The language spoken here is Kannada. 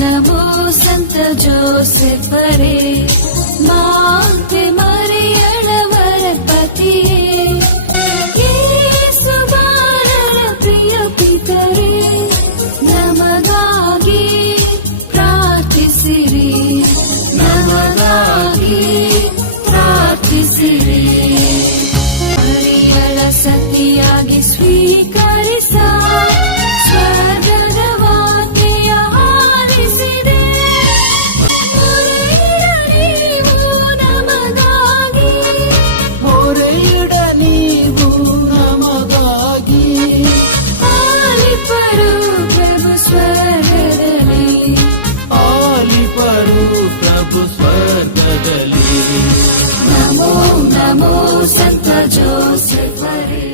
ನಮೋ ಸಂತ ಜೋಸೆಫರೇ, ಮಾತೆ ಮರಿಯಳವರ ಪತಿಯೇ, ಯೇಸು ಬಾಲರ ಪ್ರಿಯ ಪಿತರೇ, ನಮಗಾಗಿ ಪ್ರಾರ್ಥಿಸಿರಿ, ನಮಗಾಗಿ ಪ್ರಾರ್ಥಿಸಿರಿ. ಮರಿಯಳ ಸತಿಯಾಗಿ ಸ್ವೀಕರಿಸ ಸ್ವರ್ಗದ ವಾರ್ತೆಯ ಆಲಿಸಿದೆ. ನೀವು ನಮಗಾಗಿ, ಮೊರೆಯಿಡ ನೀವು ನಮಗಾಗಿ, ಆಲಿಪರು ಪ್ರಭು ಸ್ವರ್ಗದಲ್ಲಿ, ಆಲಿಪರು ಪ್ರಭು ಸ್ವರ್ಗದಲ್ಲಿ. ನಮೋ ನಮೋ ಸಂತ ಜೋಸೆಫರೇ.